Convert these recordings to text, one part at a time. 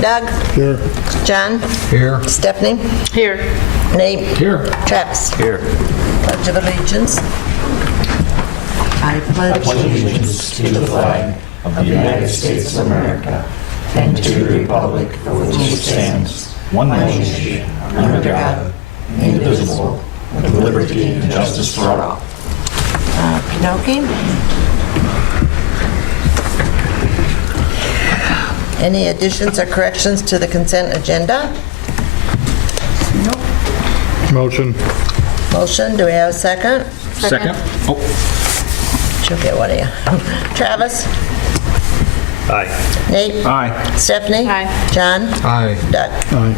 Doug? Here. John? Here. Stephanie? Here. Nate? Here. Travis? Here. Pledge of allegiance. I pledge allegiance to the flag of the United States of America and to the republic for which it stands, one nation, under God, indivisible, with liberty and justice for all. Pinocchio? Any additions or corrections to the consent agenda? Motion. Motion, do we have a second? Second. Oh. She'll get one of you. Travis? Aye. Nate? Aye. Stephanie? Aye. John? Aye. Doug? Aye.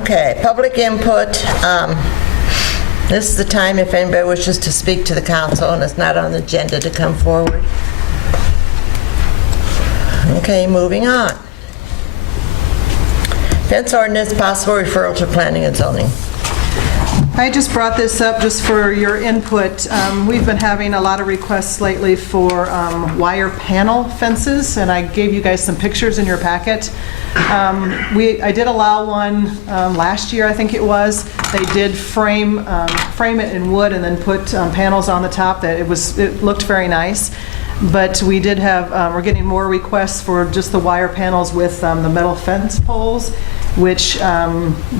Okay, public input. This is the time if anybody wishes to speak to the council and it's not on the agenda to come forward. Okay, moving on. Fence ordinance, possible referral to planning and zoning. I just brought this up just for your input. We've been having a lot of requests lately for wire panel fences, and I gave you guys some pictures in your packet. I did allow one last year, I think it was. They did frame it in wood and then put panels on the top. That it looked very nice. But we did have, we're getting more requests for just the wire panels with the metal fence poles, which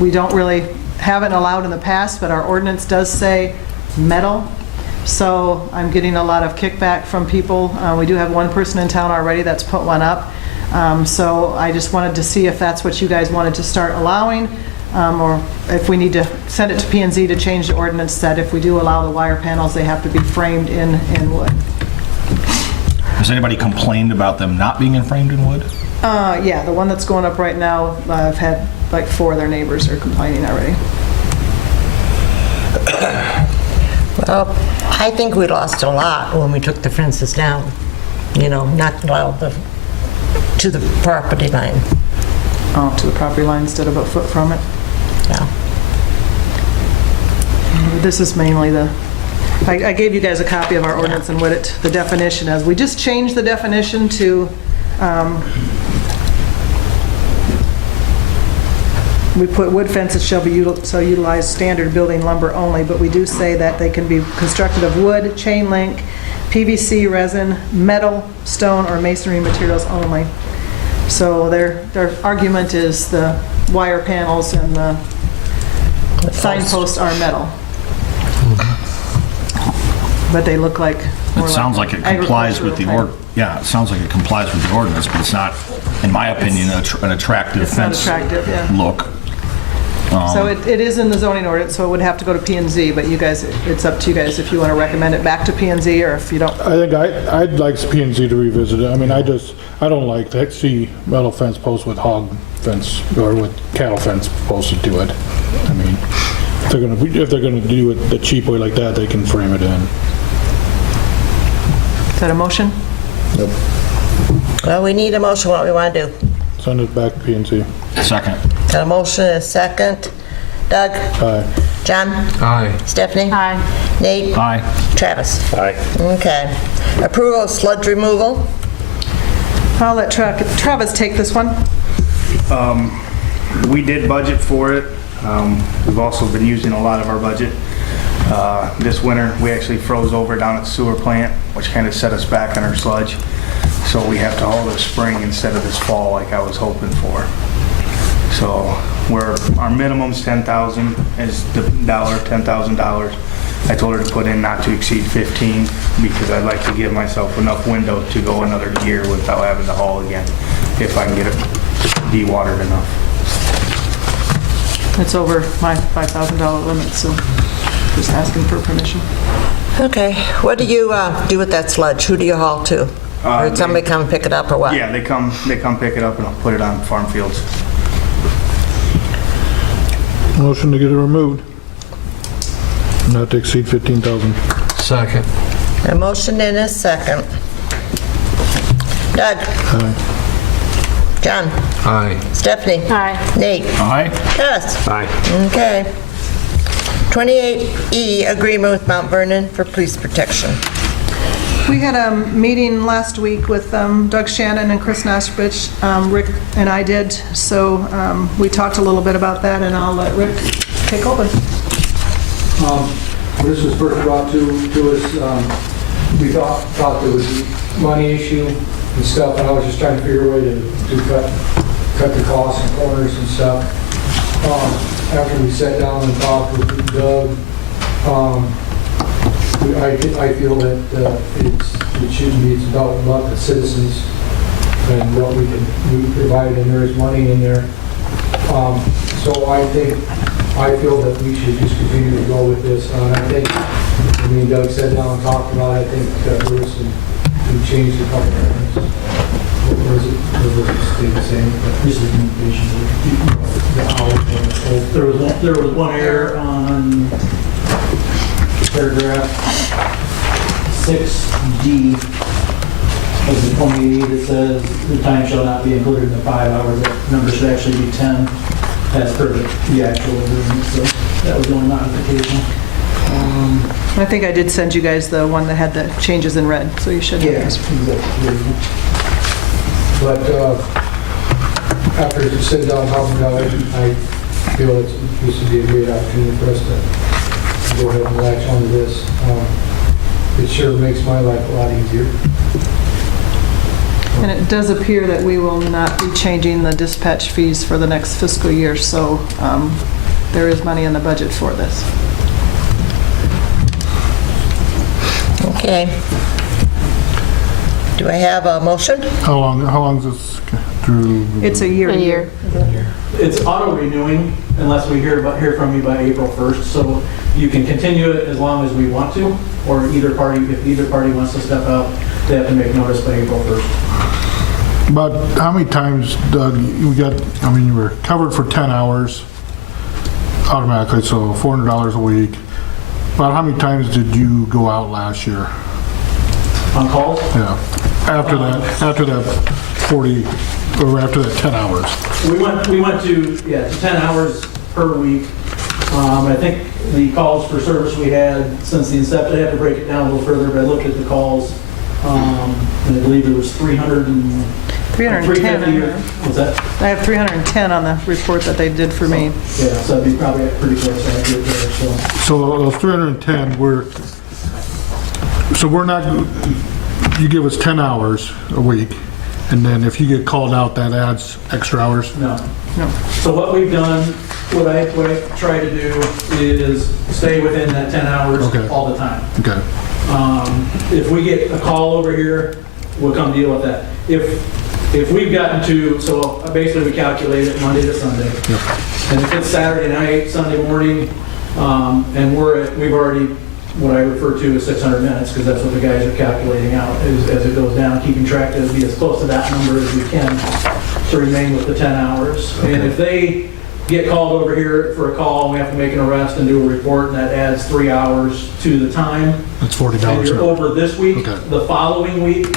we don't really haven't allowed in the past, but our ordinance does say metal. So I'm getting a lot of kickback from people. We do have one person in town already that's put one up. So I just wanted to see if that's what you guys wanted to start allowing, or if we need to send it to P&Z to change the ordinance that if we do allow the wire panels, they have to be framed in wood. Has anybody complained about them not being framed in wood? Yeah, the one that's going up right now, I've had like 4 of their neighbors are complaining already. Well, I think we lost a lot when we took the fences down. You know, not allowed to the property line. Oh, to the property line instead of a foot from it. Yeah. This is mainly I gave you guys a copy of our ordinance and what the definition is. We just changed the definition to, we put wood fences shall be utilize standard building lumber only, but we do say that they can be constructed of wood, chain link, PVC, resin, metal, stone, or masonry materials only. So their argument is the wire panels and the signposts are metal. But they look like It sounds like it complies with the it sounds like it complies with the ordinance, but it's not, in my opinion, an attractive fence look. So it is in the zoning ordinance, so it would have to go to P&Z, but you guys, it's up to you guys if you want to recommend it back to P&Z or if you don't. I think I'd like P&Z to revisit it. I mean, I don't like to see metal fence posts with hog fence or with cattle fence posted to it. I mean, if they're gonna do it the cheap way like that, they can frame it in. Is that a motion? Yep. Well, we need a motion. What we want to do? Send it back to P&Z. Second. Got a motion and a second. Doug? Aye. John? Aye. Stephanie? Aye. Nate? Aye. Travis? Aye. Okay. Approval of sludge removal? I'll let Travis take this one. We did budget for it. We've also been using a lot of our budget. This winter, we actually froze over down at the sewer plant, which kind of set us back on our sludge. So we have to haul this spring instead of this fall like I was hoping for. So our minimum's $10,000 is the $10,000. I told her to put in not to exceed 15 because I'd like to give myself enough window to go another year without having to haul again if I can get it de-watered enough. It's over my $5,000 limit, so just asking for permission. Okay. What do you do with that sludge? Who do you haul to? Or did somebody come pick it up or what? Yeah, they come pick it up and I'll put it on farm fields. Motion to get it removed. Not to exceed 15,000. Second. A motion and a second. Doug? Aye. John? Aye. Stephanie? Aye. Nate? Aye. Travis? Aye. Okay. 28E, agreement with Mount Vernon for police protection. We had a meeting last week with Doug Shannon and Chris Nashbich. Rick and I did, so we talked a little bit about that, and I'll let Rick take over. This was first brought to us, we thought there was a money issue and stuff, and I was just trying to figure a way to cut the costs and corners and stuff. After we sat down and talked with Doug, I feel that it shouldn't be, it's about the citizens and what we provide, and there is money in there. So I feel that we should just continue to go with this. And I think, Doug sat down and talked about it. I think there was we changed a couple of things. Or was it stay the same? Just the communication. There was one error on paragraph 6D of the 2080 that says the time shall not be included in the 5 hours. That number should actually be 10 as per the actual agreement. So that was the only modification. I think I did send you guys the one that had the changes in red, so you should have Yeah, those. exactly. But after sitting down and talking about it, I feel this would be a great opportunity for us to go ahead and latch onto this. It sure makes my life a lot easier. And it does appear that we will not be changing the dispatch fees for the next fiscal year, so there is money in the budget for this. Okay. Do I have a motion? How long is this through? It's a year. A year. It's auto-renewing unless we hear from you by April 1st. So you can continue it as long as we want to, or if either party wants to step out, they have to make notice by April 1st. But how many times, Doug, you were covered for 10 hours automatically, so $400 a week. About how many times did you go out last year? On calls? Yeah. After that 40, or after that 10 hours? We went to 10 hours per week. I think the calls for service we had since the inception, I have to break it down a little further, but I looked at the calls, and I believe there was 310. 310. What's that? I have 310 on the report that they did for me. Yeah, so that'd be probably pretty close to accurate there. So those 310 we're not, you give us 10 hours a week, and then if you get called out, that adds extra hours? No. So what we've done, what I try to do is stay within that 10 hours all the time. Okay. If we get a call over here, we'll come deal with that. If we've gotten to, so basically we calculate it Monday to Sunday. Yep. And if it's Saturday night, Sunday morning, and we've already, what I refer to as 600 minutes, because that's what the guys are calculating out as it goes down, keeping track to be as close to that number as we can to remain with the 10 hours. Okay. And if they get called over here for a call, and we have to make an arrest and do a report, and that adds 3 hours to the time. That's $40. And you're over this week, Okay. the following week,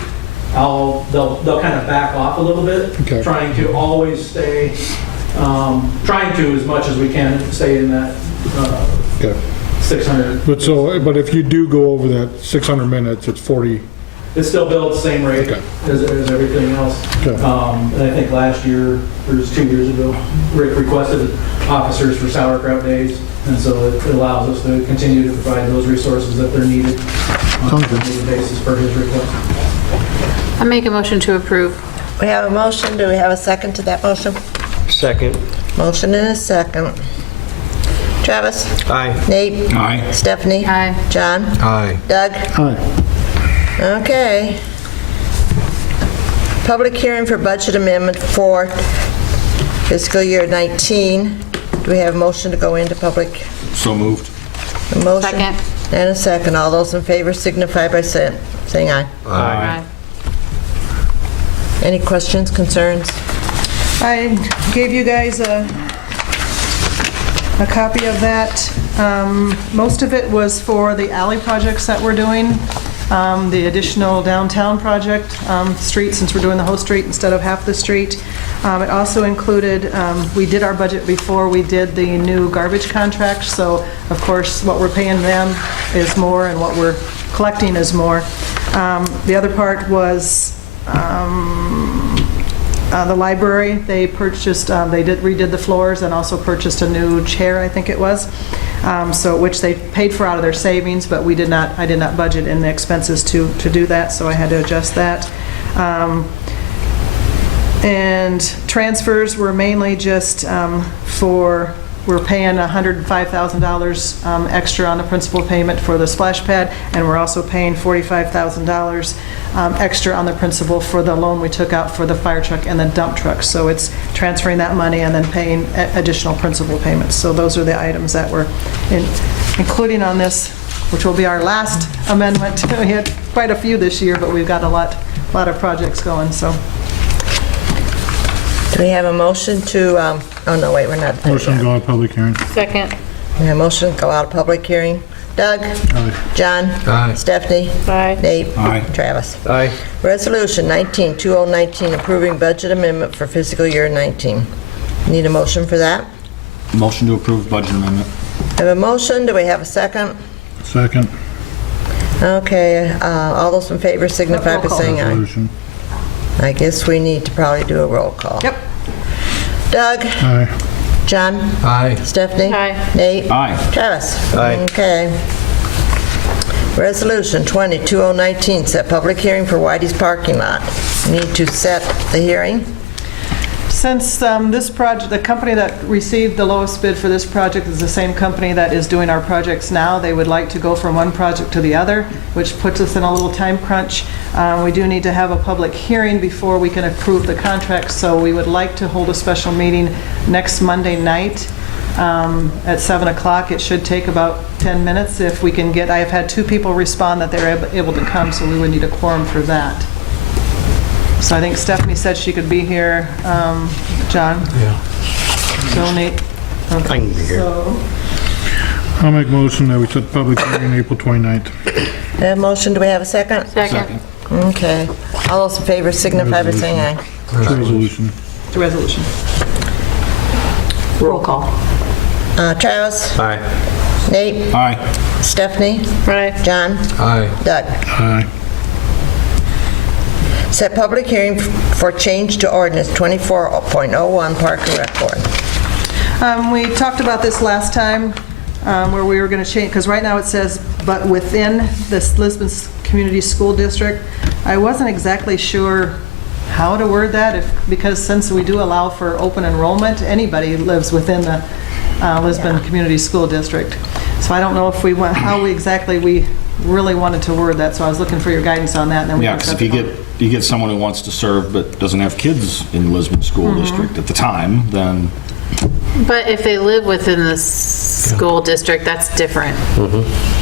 they'll kind of back off a little bit, Okay. trying to always stay, trying to as much as we can stay in that Okay. 600. But if you do go over that 600 minutes, it's 40. It still builds the same rate Okay. as everything else. Okay. And I think last year, or 2 years ago, Rick requested officers for sauerkraut days, and so it allows us to continue to provide those resources that they're needed on a daily basis per his request. I make a motion to approve. We have a motion. Do we have a second to that motion? Second. Motion and a second. Travis? Aye. Nate? Aye. Stephanie? Aye. John? Aye. Doug? All right. Okay. Public hearing for budget amendment for fiscal year 19. Do we have a motion to go into public? So moved. A motion? Second. And a second. All those in favor signify by saying aye. Aye. Any questions, concerns? I gave you guys a copy of that. Most of it was for the alley projects that we're doing, the additional downtown project, street, since we're doing the whole street instead of half the street. It also included, we did our budget before we did the new garbage contract, so of course what we're paying them is more and what we're collecting is more. The other part was the library. They purchased, redid the floors and also purchased a new chair, I think it was, which they paid for out of their savings, but I did not budget in the expenses to do that, so I had to adjust that. And transfers were mainly just we're paying $105,000 extra on the principal payment for the splash pad, and we're also paying $45,000 extra on the principal for the loan we took out for the fire truck and the dump truck. So it's transferring that money and then paying additional principal payments. So those are the items that we're including on this, which will be our last amendment. We had quite a few this year, but we've got a lot of projects going, so. Do we have a motion to, oh no, wait, we're not. there Motion to yet. go on public hearing. Second. We have a motion to go out of public hearing. Doug? Aye. John? Aye. Stephanie? Aye. Nate? Aye. Travis? Aye. Resolution 19-2019, approving budget amendment for fiscal year 19. Need a motion for that? Motion to approve budget amendment. Have a motion, do we have a second? Second. Okay, all those in favor signify by saying aye. Resolution. I guess we need to probably do a roll call. Yep. Doug? Aye. John? Aye. Stephanie? Aye. Nate? Aye. Travis? Aye. Okay. Resolution 20-2019, set public hearing for Whitey's parking lot. Need to set the hearing. Since this project, the company that received the lowest bid for this project is the same company that is doing our projects now, they would like to go from one project to the other, which puts us in a little time crunch. We do need to have a public hearing before we can approve the contract, so we would like to hold a special meeting next Monday night at 7 o'clock. It should take about 10 minutes if we can get, I have had 2 people respond that they're able to come, so we would need a quorum for that. So I think Stephanie said she could be here. John? Yeah. So Nate? Okay. I can be here. So, I'll make motion that we set the public hearing April 29th. We have a motion, do we have a second? Second. Okay. All those in favor signify by saying aye. Resolution. the resolution. Roll call. Travis? Aye. Nate? Aye. Stephanie? Aye. John? Aye. Doug? Aye. Set public hearing for change to ordinance 24.01 Park and Rec Board. We talked about this last time, where we were going to change, because right now it says, but within this Lisbon Community School District. I wasn't exactly sure how to word that, because since we do allow for open enrollment, anybody lives within the Lisbon Community School District. So I don't know if we want, how we really wanted to word that, so I was looking for your guidance on that. And then we Yeah, can because set if the- you get someone who wants to serve but doesn't have kids in Lisbon School District at the time, then But if they live within the school district, that's different.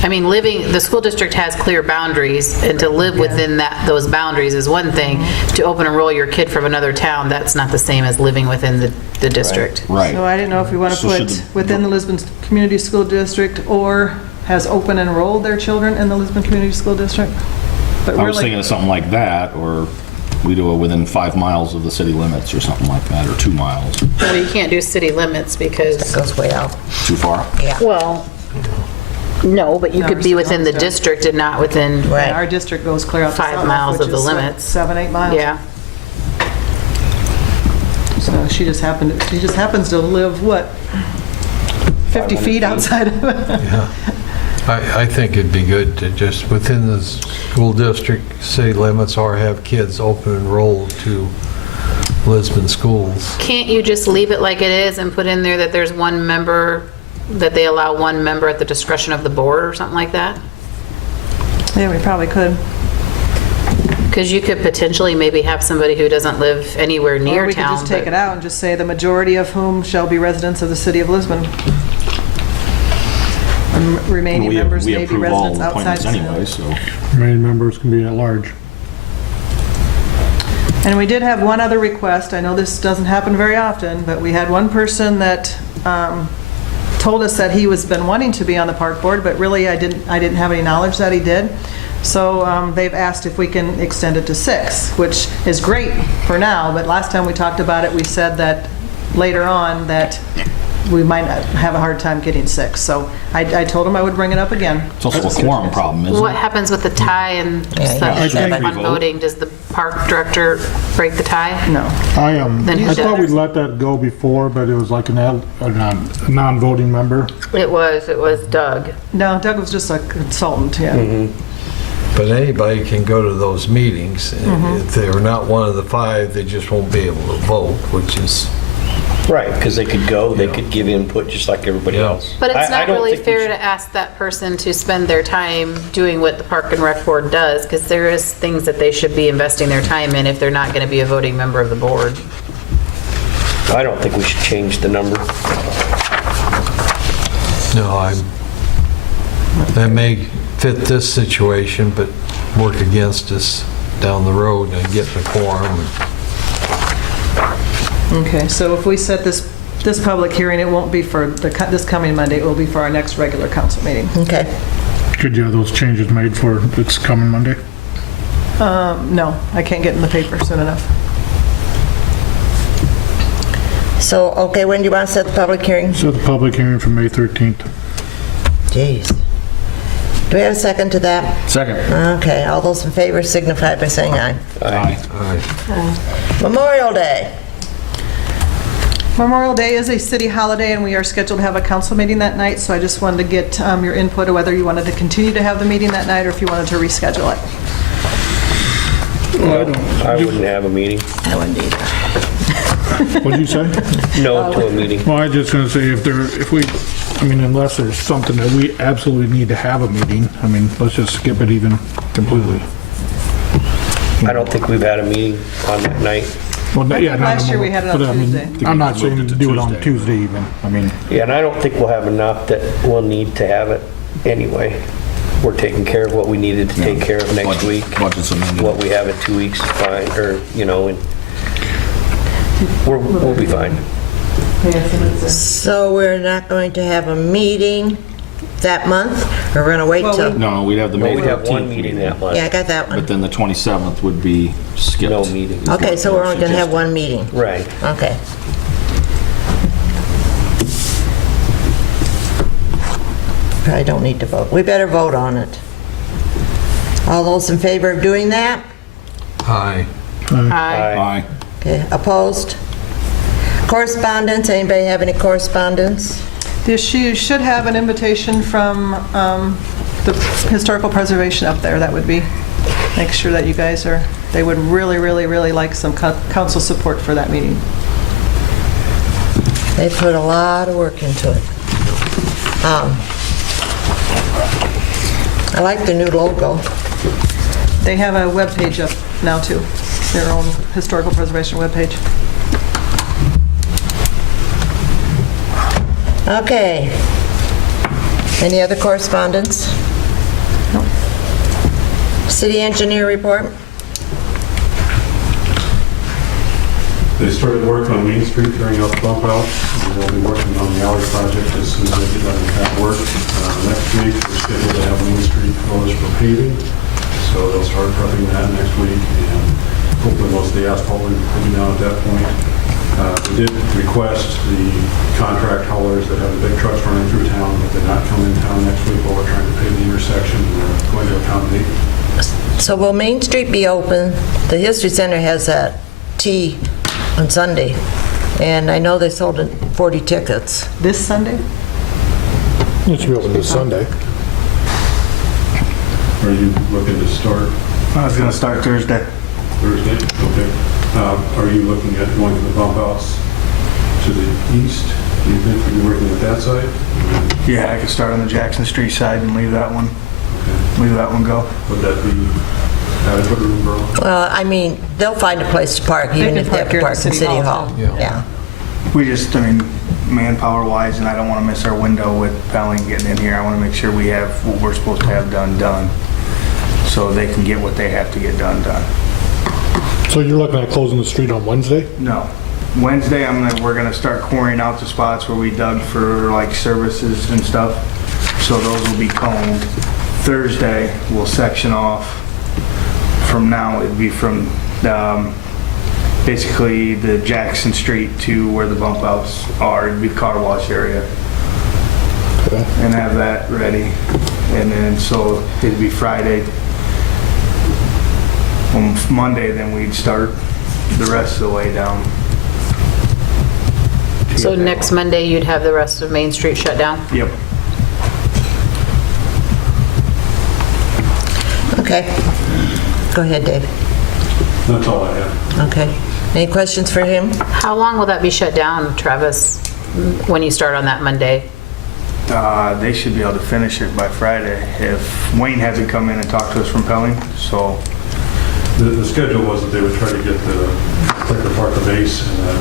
I mean, the school district has clear boundaries, and to live within those boundaries is one thing. To open enroll your kid from another town, that's not the same as living within the district. right. So I didn't know if we want to So should put the- within the Lisbon Community School District, or has open enrolled their children in the Lisbon Community School District. But I was really- thinking of something like that, or we do it within 5 miles of the city limits or something like that, or 2 miles. Well, you can't do city limits because, Goes way out. Too far? Yeah. well, no, but you No, could be we within the still don't. district and not within, Right. Our district goes clear out to 5 South, miles which of the is, what, limits. 7, 8 miles. yeah. So she just happens to live, what, 50 feet outside of it? Yeah. I think it'd be good to just, within the school district, city limits, or have kids open enrolled to Lisbon schools. Can't you just leave it like it is and put in there that there's one member, that they allow one member at the discretion of the board or something like that? Yeah, we probably could. Because you could potentially maybe have somebody who doesn't live anywhere Or near we could town. just take but- it out and just say, the majority of whom shall be residents of the city of Lisbon. And remaining members We may be approve all residents outside. appointments anyway, so. Remaining members can be at large. And we did have one other request. I know this doesn't happen very often, but we had one person that told us that he was been wanting to be on the park board, but really I didn't have any knowledge that he did. So they've asked if we can extend it to 6, which is great for now, but last time we talked about it, we said that later on that we might not have a hard time getting 6. So I told him I would bring it up again. It's also a quorum problem, isn't What it? happens with the tie and stuff yeah, on voting? Does the park director break the tie? No. Then who I thought does? we'd let that go before, but it was like a non-voting member. It was Doug. No, Doug was just a consultant, yeah. But anybody can go to those meetings. If they're not one of the 5, they just won't be able to vote, which is, Right, because they could go, they could give input just like everybody Yeah. else. But it's I not don't really think we fair should- to ask that person to spend their time doing what the Park and Rec Board does, because there is things that they should be investing their time in if they're not going to be a voting member of the board. I don't think we should change the number. no, that may fit this situation, but work against us down the road and get the quorum. Okay, so if we set this public hearing, it won't be for this coming Monday, it will be for our next regular council meeting. Okay. Could you have those changes made for this coming Monday? No, I can't get in the paper soon enough. So, okay, when do you want to set the public hearing? Set the public hearing for May 13th. Jeez. Do we have a second to that? Second. Okay, all those in favor signify by saying aye. Aye. Memorial Day. Memorial Day is a city holiday, and we are scheduled to have a council meeting that night, so I just wanted to get your input of whether you wanted to continue to have the meeting that night or if you wanted to reschedule it. I wouldn't have a meeting. I wouldn't either. What'd you say? No to a meeting. Well, I was just gonna say, unless there's something that we absolutely need to have a meeting, let's just skip it even completely. I don't think we've had a meeting on that night. Well, yeah, no, Last year we had it on but, Tuesday. I'm not saying to do it on Tuesday. Tuesday even. Yeah, and I don't think we'll have enough that we'll need to have it anyway. We're taking care of what we needed to take care of next week. Budget's amended. What we have in 2 weeks is fine, and we'll be fine. So we're not going to have a meeting that month? Or we're going to wait till? No, we'd have the May We have 13th one meeting that month. Yeah, I got that one. But then the 27th would be skipped. No meeting. Okay, so we're only going to have one meeting. Right. Okay. Probably don't need to vote. We better vote on it. All those in favor of doing that? Aye. Aye. Aye. Okay, opposed? Correspondence, anybody have any correspondence? You should have an invitation from the historical preservation up there. That would be, make sure that you guys they would really, really, really like some council support for that meeting. They put a lot of work into it. I like the new logo. They have a webpage up now too, their own historical preservation webpage. Okay. Any other correspondence? Nope. City engineer report? They started work on Main Street, tearing out the bump out, and they'll be working on the alley project as soon as they get done with that work. Next week, we're scheduled to have Main Street closed for paving, so they'll start prepping that next week, and hopefully most of the asphalt will be coming down at that point. We did request the contract haulers that have the big trucks running through town, that they not come in town next week while we're trying to pave the intersection, and we're going to accommodate. So will Main Street be open? The History Center has that tea on Sunday, and I know they sold 40 tickets. This Sunday? It should be open this Sunday. Are you looking to start I was going to start Thursday. Thursday? Okay. Are you looking at going to the bump outs to the east? Do you think you'll be working at that side? Yeah, I could start on the Jackson Street side and leave that one go. Would that be adequate room for all? Well, they'll find a place to park, even can if they have park to here at park in City Hall. Yeah. Yeah. We just, manpower wise, and I don't want to miss our window with Pelling getting in here. I want to make sure we have what we're supposed to have done, so they can get what they have to get done. So you're looking at closing the street on Wednesday? No. Wednesday, we're gonna start quarrying out the spots where we dug for like services and stuff. So those will be coned. Thursday, we'll section off. From now, it'd be from basically the Jackson Street to where the bump outs are, it'd be car wash area. Okay. And have that ready. And then, so it'd be Friday. On Monday, then we'd start the rest of the way down. So next Monday, you'd have the rest of Main Street shut down? Yep. Okay. Go ahead, Dave. That's all I have. Okay. Any questions for him? How long will that be shut down, Travis, when you start on that Monday? They should be able to finish it by Friday if Wayne hasn't come in and talked to us from Pelling, so. The schedule was that they would try to get the thicker part of the base and the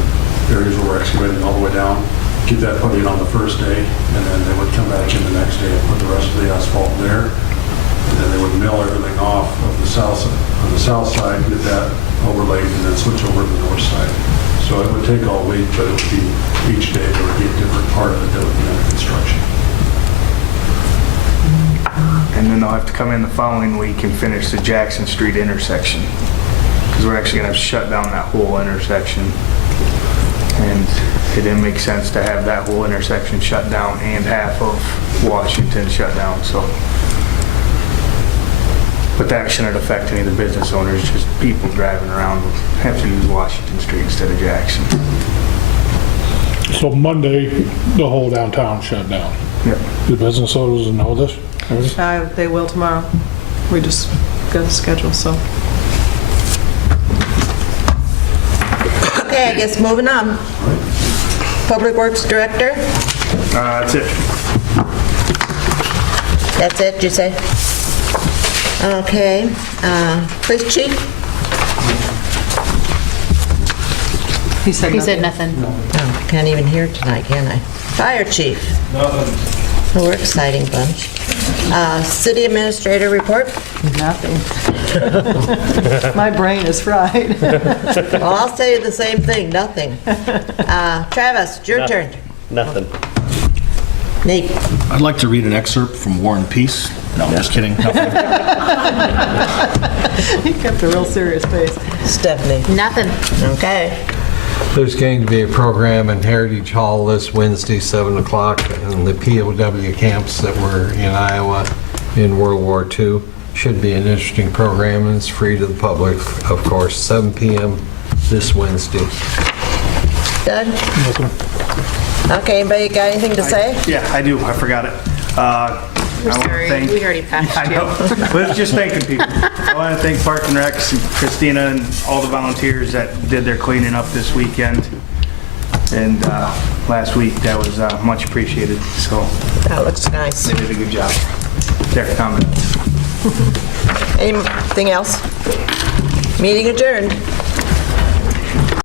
areas where we're excavating all the way down, get that put in on the first day, and then they would come back in the next day and put the rest of the asphalt there. And then they would mill everything off of the south, on the south side, get that overlaid, and then switch over to the north side. So it would take all week, but it would be, each day there would be a different part of it that would be under construction. And then they'll have to come in the following week and finish the Jackson Street intersection. Because we're actually gonna have to shut down that whole intersection. And it didn't make sense to have that whole intersection shut down and half of Washington shut down, so. But that shouldn't affect any of the business owners, just people driving around have to use Washington Street instead of Jackson. So Monday, the whole downtown shut down. Yep. The business owners know this? They will tomorrow. We just got a schedule, so. Okay, I guess moving on. Public Works Director? That's it. That's it, you say? Okay. Police Chief? He said He said nothing. nothing. Oh, can't even hear tonight, can I? Fire Chief? Nothing. We're an exciting bunch. City Administrator report? Nothing. My brain is fried. Well, I'll say the same thing, nothing. Travis, it's your turn. Nothing. Nate? I'd like to read an excerpt from War and Peace. No, I'm just kidding. Nothing. He kept a real serious face. Stephanie? Nothing. Okay. There's going to be a program in Heritage Hall this Wednesday, 7 o'clock, in the POW camps that were in Iowa in World War II. Should be an interesting program, and it's free to the public, of course, 7 p.m. this Wednesday. Doug? Okay, anybody got anything to say? Yeah, I do. I forgot it. We're sorry. We already passed I you. know. But it's just thanking people. I want to thank Park and Recs and Christina and all the volunteers that did their cleaning up this weekend. And last week, that was much appreciated. So That looks nice. they did a good job. Their comments. Anything else? Meeting adjourned.